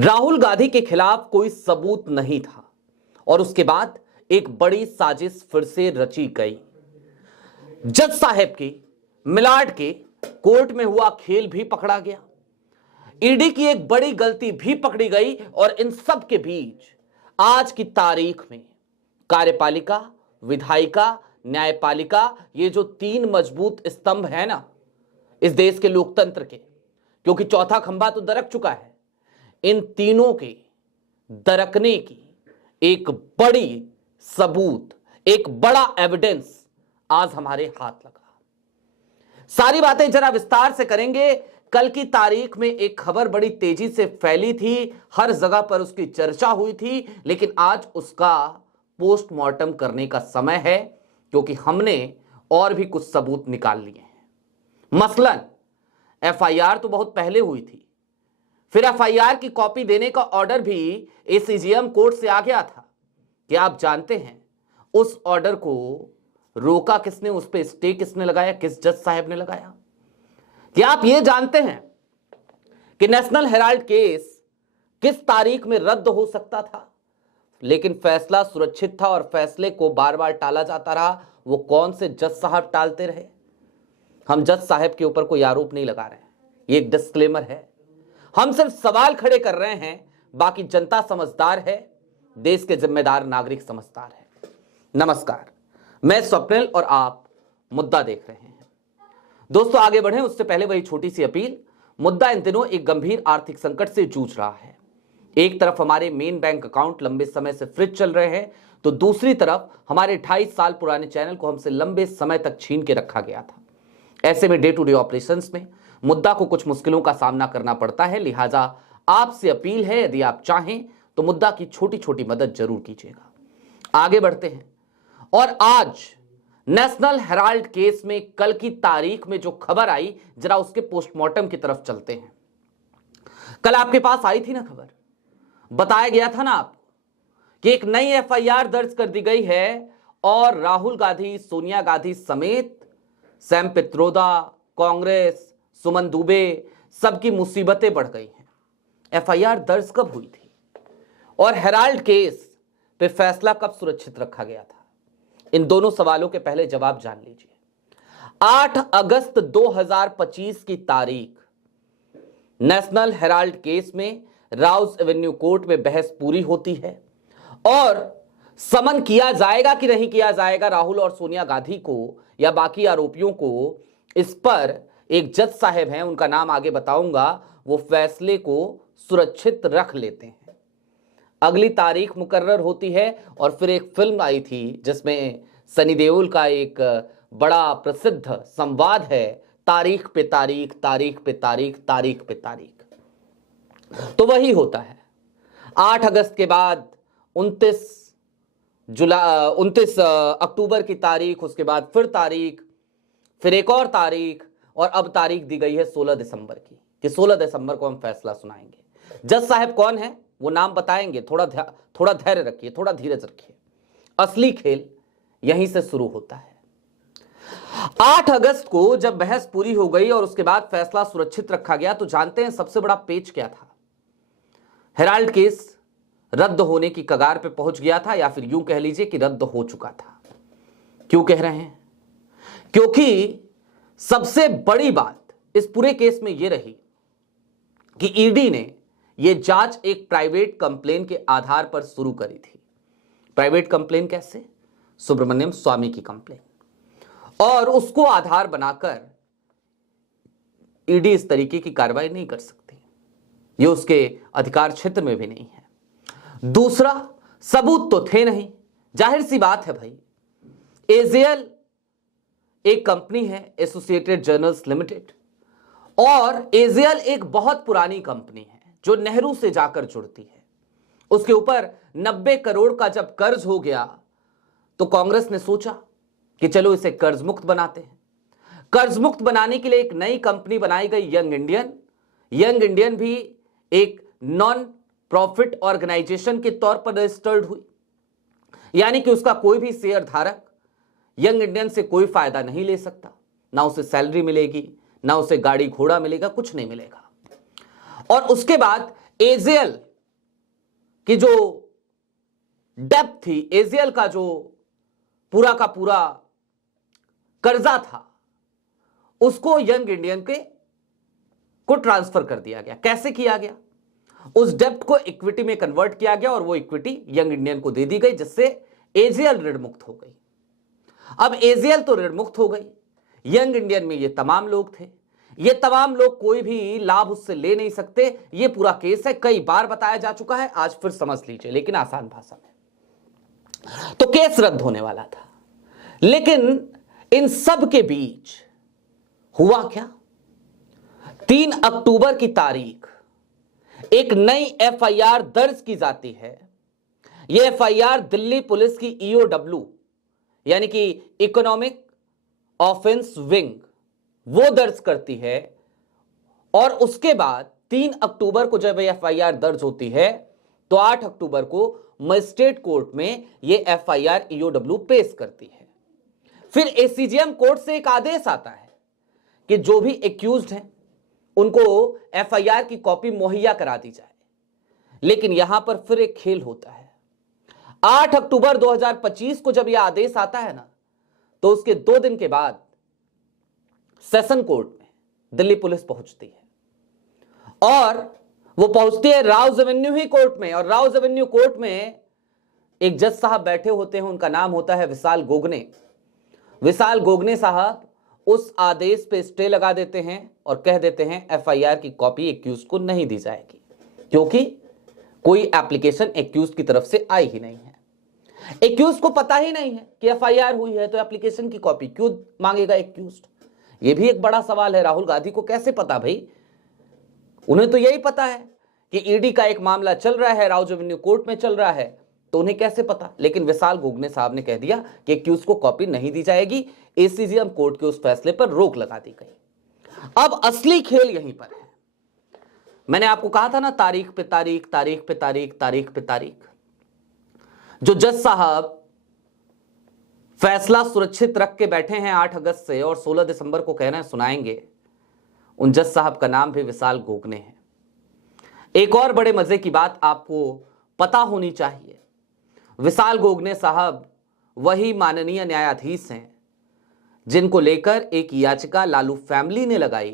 राहुल गांधी के खिलाफ कोई सबूत नहीं था और उसके बाद एक बड़ी साजिश फिर से रची गई। जज साहब की मिलाड के कोर्ट में हुआ खेल भी पकड़ा गया, ईडी की एक बड़ी गलती भी पकड़ी गई और इन सब के बीच आज की तारीख में कार्यपालिका, विधायिका, न्यायपालिका, ये जो तीन मजबूत स्तंभ है ना इस देश के लोकतंत्र के, क्योंकि चौथा खंभा तो दरक चुका है, इन तीनों के दरकने की एक बड़ी सबूत, एक बड़ा एविडेंस आज हमारे हाथ लगा। सारी बातें जरा विस्तार से करेंगे। कल की तारीख में एक खबर बड़ी तेजी से फैली थी, हर जगह पर उसकी चर्चा हुई थी, लेकिन आज उसका पोस्टमार्टम करने का समय है, क्योंकि हमने और भी कुछ सबूत निकाल लिए हैं। मसलन एफआईआर तो बहुत पहले हुई थी, फिर एफआईआर की कॉपी देने का ऑर्डर भी एसीजेएम कोर्ट से आ गया था। क्या आप जानते हैं उस ऑर्डर को रोका किसने, उस पर स्टे किसने लगाया, किस जज साहब ने लगाया? क्या आप यह जानते हैं कि नेशनल हेराल्ड केस किस तारीख में रद्द हो सकता था, लेकिन फैसला सुरक्षित था और फैसले को बार बार टाला जाता रहा? वो कौन से जज साहब टालते रहे? हम जज साहब के ऊपर कोई आरोप नहीं लगा रहे हैं, ये एक डिस्क्लेमर है। हम सिर्फ सवाल खड़े कर रहे हैं, बाकी जनता समझदार है, देश के जिम्मेदार नागरिक समझदार है। नमस्कार, मैं स्वप्निल और आप मुद्दा देख रहे हैं। दोस्तों आगे बढ़ें उससे पहले वही छोटी सी अपील। मुद्दा इन दिनों एक गंभीर आर्थिक संकट से जूझ रहा है। एक तरफ हमारे मेन बैंक अकाउंट लंबे समय से फ्रीज चल रहे हैं, तो दूसरी तरफ हमारे 28 साल पुराने चैनल को हमसे लंबे समय तक छीन के रखा गया था। ऐसे में डे टू डे ऑपरेशंस में मुद्दा को कुछ मुश्किलों का सामना करना पड़ता है, लिहाजा आपसे अपील है, यदि आप चाहें तो मुद्दा की छोटी छोटी मदद जरूर कीजिएगा। आगे बढ़ते हैं और आज नेशनल हेराल्ड केस में कल की तारीख में जो खबर आई, जरा उसके पोस्टमार्टम की तरफ चलते हैं। कल आपके पास आई थी ना खबर, बताया गया था ना आपको कि एक नई एफआईआर दर्ज कर दी गई है और राहुल गांधी, सोनिया गांधी समेत सैम पित्रोदा, कांग्रेस, सुमन दुबे, सबकी मुसीबतें बढ़ गई हैं। एफआईआर दर्ज कब हुई थी और हेराल्ड केस पे फैसला कब सुरक्षित रखा गया था? इन दोनों सवालों के पहले जवाब जान लीजिए। 8 अगस्त 2025 की तारीख नेशनल हेराल्ड केस में राउज एवेन्यू कोर्ट में बहस पूरी होती है और समन किया जाएगा कि नहीं किया जाएगा राहुल और सोनिया गांधी को या बाकी आरोपियों को, इस पर एक जज साहब हैं, उनका नाम आगे बताऊंगा, वो फैसले को सुरक्षित रख लेते हैं। अगली तारीख मुकर्रर होती है और फिर एक फिल्म आई थी जिसमें सनी देओल का एक बड़ा प्रसिद्ध संवाद है, तारीख पे तारीख, तारीख पे तारीख, तारीख पे तारीख। तो वही होता है। 8 अगस्त के बाद 29 अक्टूबर की तारीख, उसके बाद फिर तारीख, फिर एक और तारीख, और अब तारीख दी गई है 16 दिसंबर की कि 16 दिसंबर को हम फैसला सुनाएंगे। जज साहब कौन है वो नाम बताएंगे, थोड़ा धैर्य रखिए, थोड़ा धीरज रखिए। असली खेल यहीं से शुरू होता है। 8 अगस्त को जब बहस पूरी हो गई और उसके बाद फैसला सुरक्षित रखा गया, तो जानते हैं सबसे बड़ा पेच क्या था? हेराल्ड केस रद्द होने की कगार पे पहुंच गया था, या फिर यूं कह लीजिए कि रद्द हो चुका था। क्यों कह रहे हैं? क्योंकि सबसे बड़ी बात इस पूरे केस में यह रही कि ईडी ने यह जांच एक प्राइवेट कंप्लेन के आधार पर शुरू करी थी। प्राइवेट कंप्लेन कैसे? सुब्रमण्यम स्वामी की कंप्लेन, और उसको आधार बनाकर ईडी इस तरीके की कार्रवाई नहीं कर सकती, ये उसके अधिकार क्षेत्र में भी नहीं है। दूसरा, सबूत तो थे नहीं, जाहिर सी बात है भाई। एजेएल एक कंपनी है, एसोसिएटेड जर्नल्स लिमिटेड, और एजेएल एक बहुत पुरानी कंपनी है जो नेहरू से जाकर जुड़ती है। उसके ऊपर 90 करोड़ का जब कर्ज हो गया तो कांग्रेस ने सोचा कि चलो इसे कर्ज मुक्त बनाते हैं। कर्ज मुक्त बनाने के लिए एक नई कंपनी बनाई गई, यंग इंडियन। यंग इंडियन भी एक नॉन प्रॉफिट ऑर्गेनाइजेशन के तौर पर रजिस्टर्ड हुई, यानी कि उसका कोई भी शेयर धारक यंग इंडियन से कोई फायदा नहीं ले सकता, ना उसे सैलरी मिलेगी, ना उसे गाड़ी घोड़ा मिलेगा, कुछ नहीं मिलेगा। और उसके बाद एजेएल कि जो डेब्ट थी, एजीएल का जो पूरा का पूरा कर्जा था, उसको यंग इंडियन को ट्रांसफर कर दिया गया। कैसे किया गया? उस डेब्ट को इक्विटी में कन्वर्ट किया गया और वो इक्विटी यंग इंडियन को दे दी गई, जिससे एजीएल ऋण मुक्त हो गई। अब एजीएल तो ऋण मुक्त हो गई, यंग इंडियन में ये तमाम लोग थे, ये तमाम लोग कोई भी लाभ उससे ले नहीं सकते। ये पूरा केस है, कई बार बताया जा चुका है, आज फिर समझ लीजिए, लेकिन आसान भाषा में। तो केस रद्द होने वाला था, लेकिन इन सब के बीच हुआ क्या? 3 अक्टूबर की तारीख एक नई एफआईआर दर्ज की जाती है। यह एफआईआर दिल्ली पुलिस की ईओडब्ल्यू यानी कि इकोनॉमिक ऑफेंस विंग वो दर्ज करती है। और उसके बाद 3 अक्टूबर को जब एफआईआर दर्ज होती है तो 8 अक्टूबर को मजिस्ट्रेट कोर्ट में यह एफआईआर ईओडब्ल्यू पेश करती है। फिर एसीजेएम कोर्ट से एक आदेश आता है कि जो भी एक्यूज्ड हैं उनको एफआईआर की कॉपी मुहैया करा दी जाए। लेकिन यहां पर फिर एक खेल होता है। 8 अक्टूबर 2025 को जब यह आदेश आता है ना, तो उसके 2 दिन के बाद सेशन कोर्ट में दिल्ली पुलिस पहुंचती है और वो पहुंचती है राउज एवेन्यू ही कोर्ट में। और राउज एवेन्यू कोर्ट में एक जज साहब बैठे होते हैं, उनका नाम होता है विशाल गोगने। विशाल गोगने साहब उस आदेश पे स्टे लगा देते हैं और कह देते हैं एफआईआर की कॉपी एक्यूज को नहीं दी जाएगी, क्योंकि कोई एप्लीकेशन एक्यूज की तरफ से आई ही नहीं है। एक्यूज को पता ही नहीं है कि एफआईआर हुई है, तो एप्लीकेशन की कॉपी क्यों मांगेगा एक्यूज? ये भी एक बड़ा सवाल है। राहुल गांधी को कैसे पता भाई? उन्हें तो यही पता है कि ईडी का एक मामला चल रहा है, राउज एवेन्यू कोर्ट में चल रहा है, तो उन्हें कैसे पता? लेकिन विशाल गोगने साहब ने कह दिया कि एक्यूज को कॉपी नहीं दी जाएगी। एसीजेएम कोर्ट के उस फैसले पर रोक लगा दी गई। अब असली खेल यहीं पर है। मैंने आपको कहा था ना, तारीख पे तारीख, तारीख पे तारीख, तारीख पे तारीख। जो जज साहब फैसला सुरक्षित रख के बैठे हैं 8 अगस्त से और 16 दिसंबर को कह रहे हैं सुनाएंगे, उन जज साहब का नाम भी विशाल गोगने है। एक और बड़े मजे की बात आपको पता होनी चाहिए, विशाल गोगने साहब वही माननीय न्यायाधीश हैं जिनको लेकर एक याचिका लालू फैमिली ने लगाई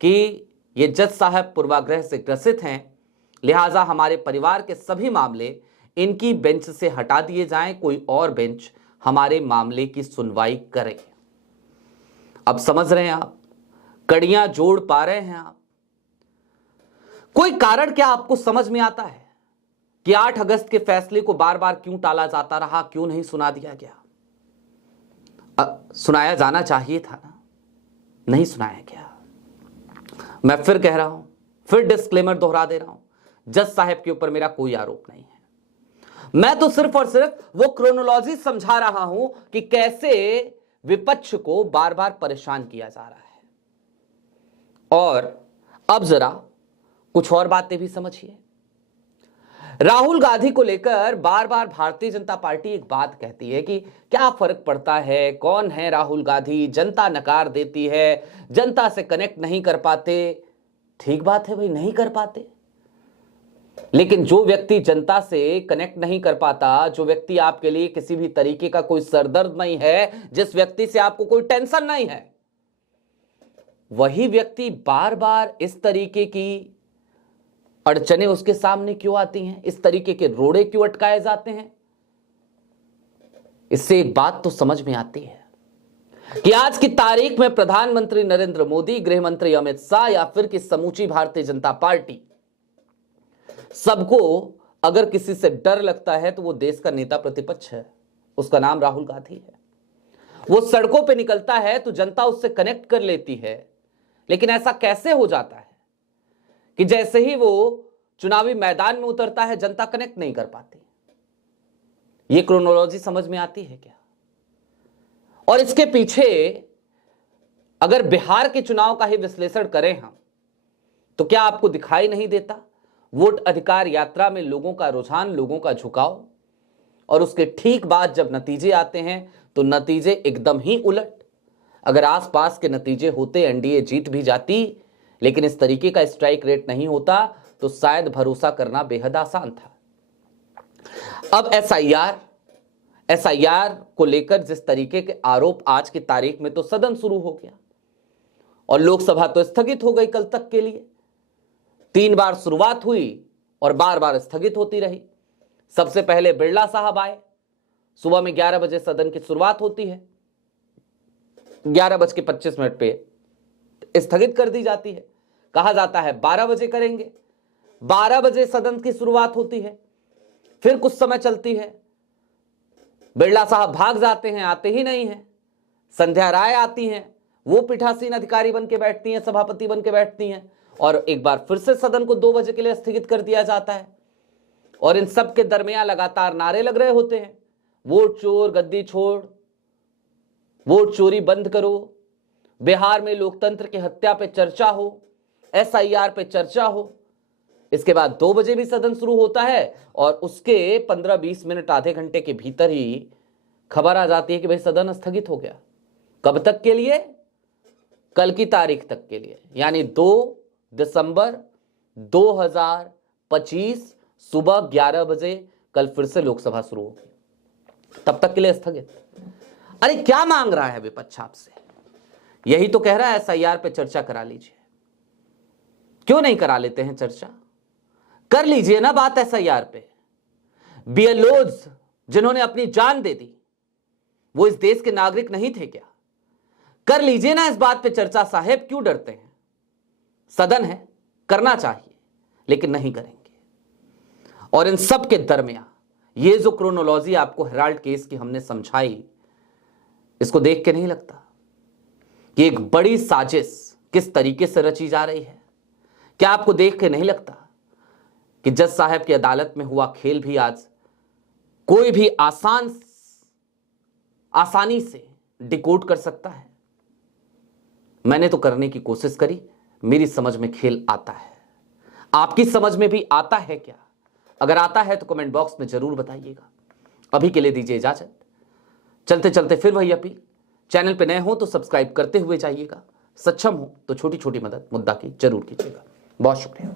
कि ये जज साहब पूर्वाग्रह से ग्रसित हैं, लिहाजा हमारे परिवार के सभी मामले इनकी बेंच से हटा दिए जाएं, कोई और बेंच हमारे मामले की सुनवाई करे। अब समझ रहे हैं आप, कड़ियां जोड़ पा रहे हैं आप? कोई कारण क्या आपको समझ में आता है कि 8 अगस्त के फैसले को बार बार क्यों टाला जाता रहा, क्यों नहीं सुना दिया गया? सुनाया जाना चाहिए था ना, नहीं सुनाया गया। मैं फिर कह रहा हूं, फिर डिस्क्लेमर दोहरा दे रहा हूं, जज साहब के ऊपर मेरा कोई आरोप नहीं है। मैं तो सिर्फ और सिर्फ वो क्रोनोलॉजी समझा रहा हूं कि कैसे विपक्ष को बार बार परेशान किया जा रहा है। और अब जरा कुछ और बातें भी समझिए। राहुल गांधी को लेकर बार बार भारतीय जनता पार्टी एक बात कहती है कि क्या फर्क पड़ता है, कौन है राहुल गांधी, जनता नकार देती है, जनता से कनेक्ट नहीं कर पाते। ठीक बात है भाई, नहीं कर पाते, लेकिन जो व्यक्ति जनता से कनेक्ट नहीं कर पाता, जो व्यक्ति आपके लिए किसी भी तरीके का कोई सरदर्द नहीं है, जिस व्यक्ति से आपको कोई टेंशन नहीं है, वही व्यक्ति बार बार इस तरीके की अड़चने उसके सामने क्यों आती हैं, इस तरीके के रोड़े क्यों अटकाए जाते हैं? इससे एक बात तो समझ में आती है कि आज की तारीख में प्रधानमंत्री नरेंद्र मोदी, गृह मंत्री अमित शाह या फिर कि समूची भारतीय जनता पार्टी, सबको अगर किसी से डर लगता है तो वो देश का नेता प्रतिपक्ष है, उसका नाम राहुल गांधी है। वो सड़कों पे निकलता है तो जनता उससे कनेक्ट कर लेती है, लेकिन ऐसा कैसे हो जाता है कि जैसे ही वो चुनावी मैदान में उतरता है जनता कनेक्ट नहीं कर पाती? ये क्रोनोलॉजी समझ में आती है क्या? और इसके पीछे अगर बिहार के चुनाव का ही विश्लेषण करें हम, तो क्या आपको दिखाई नहीं देता वोट अधिकार यात्रा में लोगों का रुझान, लोगों का झुकाव, और उसके ठीक बाद जब नतीजे आते हैं तो नतीजे एकदम ही उलट। अगर आसपास के नतीजे होते एनडीए जीत भी जाती, लेकिन इस तरीके का स्ट्राइक रेट नहीं होता, तो शायद भरोसा करना बेहद आसान था। अब एसआईआर को लेकर जिस तरीके के आरोप आज की तारीख में, तो सदन शुरू हो गया और लोकसभा तो स्थगित हो गई कल तक के लिए। 3 बार शुरुआत हुई और बार बार स्थगित होती रही। सबसे पहले बिरला साहब आए, सुबह में 11 बजे सदन की शुरुआत होती है, 11:25 पे स्थगित कर दी जाती है। कहा जाता है 12 बजे करेंगे, 12 बजे सदन की शुरुआत होती है, फिर कुछ समय चलती है, बिरला साहब भाग जाते हैं, आते ही नहीं हैं। संध्या राय आती हैं, वो पीठासीन अधिकारी बन के बैठती हैं, सभापति बन के बैठती हैं, और एक बार फिर से सदन को 2 बजे के लिए स्थगित कर दिया जाता है। और इन सब के दरमियान लगातार नारे लग रहे होते हैं, वोट चोर गद्दी छोड़, वोट चोरी बंद करो, बिहार में लोकतंत्र की हत्या पे चर्चा हो, एसआईआर पे चर्चा हो। इसके बाद 2 बजे भी सदन शुरू होता है और उसके 15-20 मिनट, आधे घंटे के भीतर ही खबर आ जाती है कि भाई सदन स्थगित हो गया। कब तक के लिए? कल की तारीख तक के लिए, यानी 2 दिसंबर 2025 सुबह 11 बजे कल फिर से लोकसभा शुरू होगी, तब तक के लिए स्थगित। अरे क्या मांग रहा है विपक्ष आपसे? यही तो कह रहा है एसआईआर पे चर्चा करा लीजिए। क्यों नहीं करा लेते हैं चर्चा? कर लीजिए ना बात एसआईआर पे। बीएलओज जिन्होंने अपनी जान दे दी, वो इस देश के नागरिक नहीं थे क्या? कर लीजिए ना इस बात पे चर्चा। साहेब क्यों डरते हैं? सदन है, करना चाहिए, लेकिन नहीं करेंगे। और इन सब के दरमियान ये जो क्रोनोलॉजी आपको हेराल्ड केस की हमने समझाई, इसको देख के नहीं लगता कि एक बड़ी साजिश किस तरीके से रची जा रही है? क्या आपको देख के नहीं लगता कि जज साहब की अदालत में हुआ खेल भी आज कोई भी आसानी से डिकोड कर सकता है? मैंने तो करने की कोशिश करी, मेरी समझ में खेल आता है। आपकी समझ में भी आता है क्या? अगर आता है तो कमेंट बॉक्स में जरूर बताइएगा। अभी के लिए दीजिए इजाजत। चलते चलते फिर वही अपील, चैनल पे नए हो तो सब्सक्राइब करते हुए जाइएगा, सक्षम हो तो छोटी छोटी मदद मुद्दा की जरूर कीजिएगा। बहुत शुक्रिया।